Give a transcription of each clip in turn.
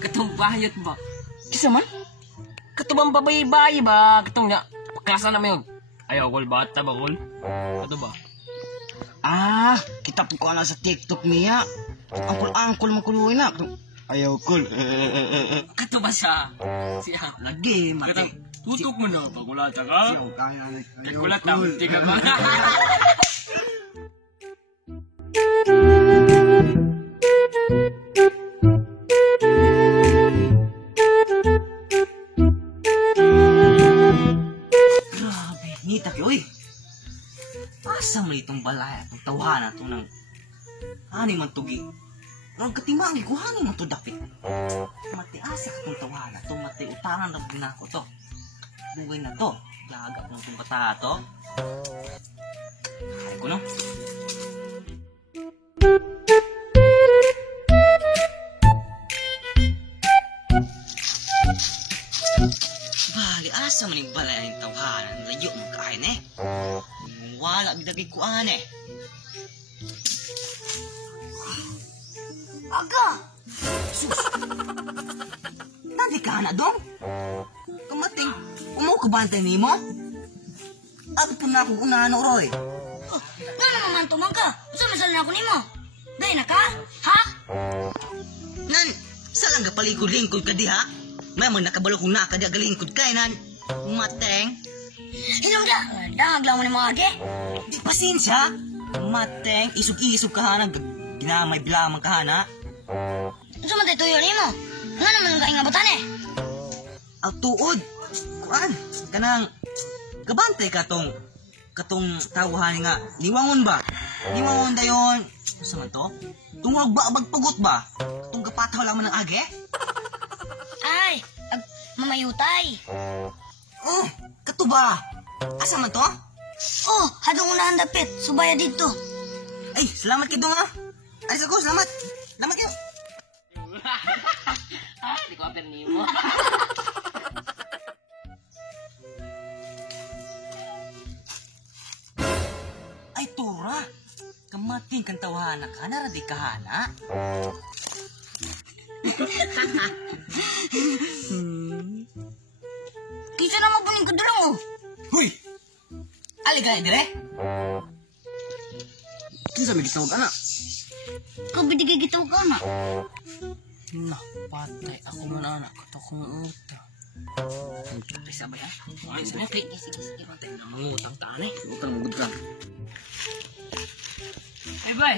Katong bayot ba? Kisa man? Katubang babay-bayi ba? Katong na, klasa na may ayaw, kol, bata ba, kol? Ano ba? Ah, kita po ko na sa TikTok niya. Angkol makuluwi na. Ayaw, kol. Kato ba siya? Siya. Lagi, Katong, mati. tutok mo na, pagkulata ka? Ayaw, kaya na. Kulat na, hindi ka ba? Grabe, nita ki, oy. Asa mo itong balaya, itong tawahan ito ng hani man tugi. Ang katimangi ko, hani man to dapit. Mati asa ka itong tawahan ito, mati utangan ng binako to. Bugay na to, gagap ng itong bata to. Ay ko no. Bali, asa man yung balaya yung tawahan, layo mo kain eh. Wala bidagay ko ane. Aga! Sus! Tadi ka na dong? Kamating, umaw ka bantay ni mo? Ako po na akong unahan Roy. Oh, nga naman man tumang ka. Usa masal na ako nimo. Dahil na ka? Ha? Nan, salang ka palikod-lingkod ka di ha? May mga nakabalo kong nakadi agalingkod kay nan. Mateng. Hinungda, dahag lang mo ni mga age. Di pasensya. Mateng, isog-isog ka ha. Ginamay bilamang ka ha na. Usa man tayo tuyo nimo. Nga naman ang kaingabutan eh. Ang tuod. Kuan, kanang kabantay ka katong tawahan nga niwangon ba? Niwangon dayon. Sa man to? Tungwag ba magpagut ba? Katong kapataw lang man ng age? Ay, mamayutay. Oh, katuba. Asa man to? Oh, hadong unahan dapit. Subaya dito. Ay, salamat kayo ha. Alis ako, salamat. Salamat kayo. Di ko apel ni mo. Ay, Tora. Kamating kang tawahan ka na, radi ka hana. Kisa na mabuning ko dulong oh. Huy! Aligay, dire? Kinsa may gitawag anak? Kabidigay gitaw ka na. Na, patay ako man anak. Kato kong uta. Patay sabay ah. Ay, sige. Sige. Patay na mga utang taan eh. Utang magod ka. Ay, bay.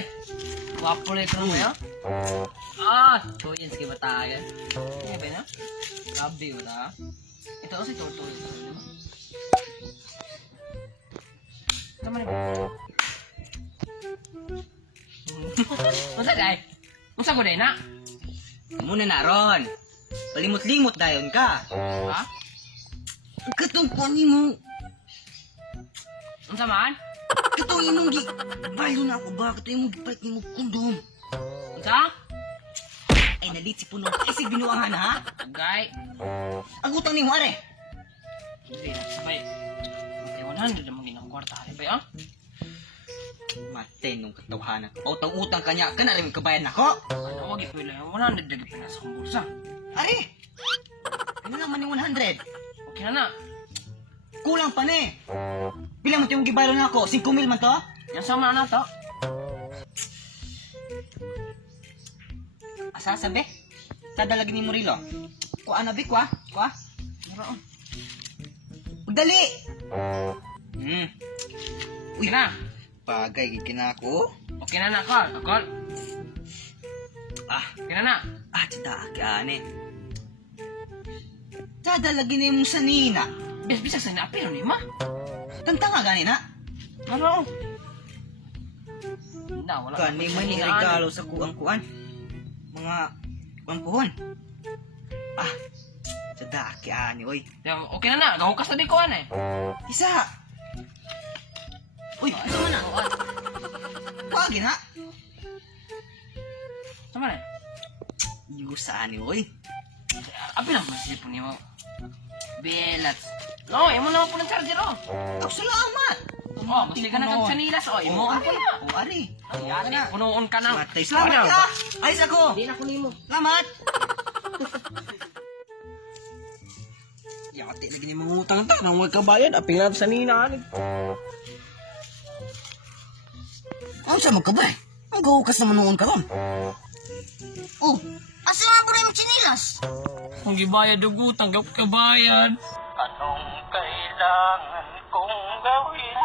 Wapo lang ito naman ah. Ah, so yan sige ba tayo? Ay, bay na? Gabi mo na. Ito kasi torto. Tama na ba? Masa day? Masa ko day na? Muna na ron. Palimot-limot dayon ka. Ha? Katong po ni mo. Ang samaan? Katong imong gi. Bayo na ako ba? Katong imong gipalit ni mo kondom. Ang sa? Ay, nalit si puno. Isig binuangan ha? Agay. Ang utang ni mo, are. Hindi na, sabay. May 100 naman ginang kwarta. Ano ba yun? Mate nung katawahanan. Utang-utang kanya. Ka na rin kabayan ako. Ano, wag ipila yung 100 lagi pinasa kong bursa. Are. Ano naman yung 100? Okay na na. Kulang pa ni. Pila mo yung gibayro na ako? 5,000 man to? Yan sama na to. Asa sabi? Tadalagi ni Murilo. Kuha na, Bik, kuha. Kuha. Meron. Dali! Uy na. Bagay, gikinako. Okay na na, Carl. Carl. Ah, Okay na na. tita, kane. Tadalagi ni mo sa nina. Bis-bisa sa naapil ni ma. Tantanga gani na. Ano? Na, wala. Kani man ni regalo sa kuang-kuan. Mga kuang-kuhon. Ah, sada, kani, oy. Okay na na. Gahukas na di ko eh. Isa! Uy, Ito man na. wagi na. Sama na. Yusa ni, oy. Apil ang masipon niyo. Belat. No, imo na po ng charger oh. Ako salamat. Oh, basta ka na kag-sanilas oh. Imo Oh, ako ari. na. Oh, ari. Ay, punuon ka na. Matay, salamat ka. Ayos ako. Hindi na ko nimo. Salamat. Yati lagi ni mangutang ta nang wag kabayad apil na sa ninanig. Ang sa magkabay? Ang gahukas naman noon ka ron. Oh, asa nga po na yung chinilas? Kung gibayad dugo, tanggap ka bayan. Anong kailangan kong gawin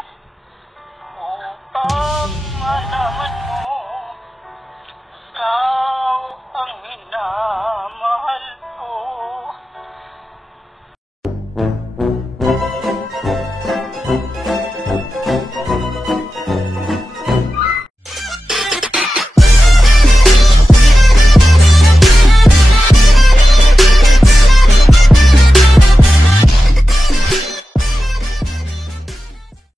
upang malaman mo ikaw ang ina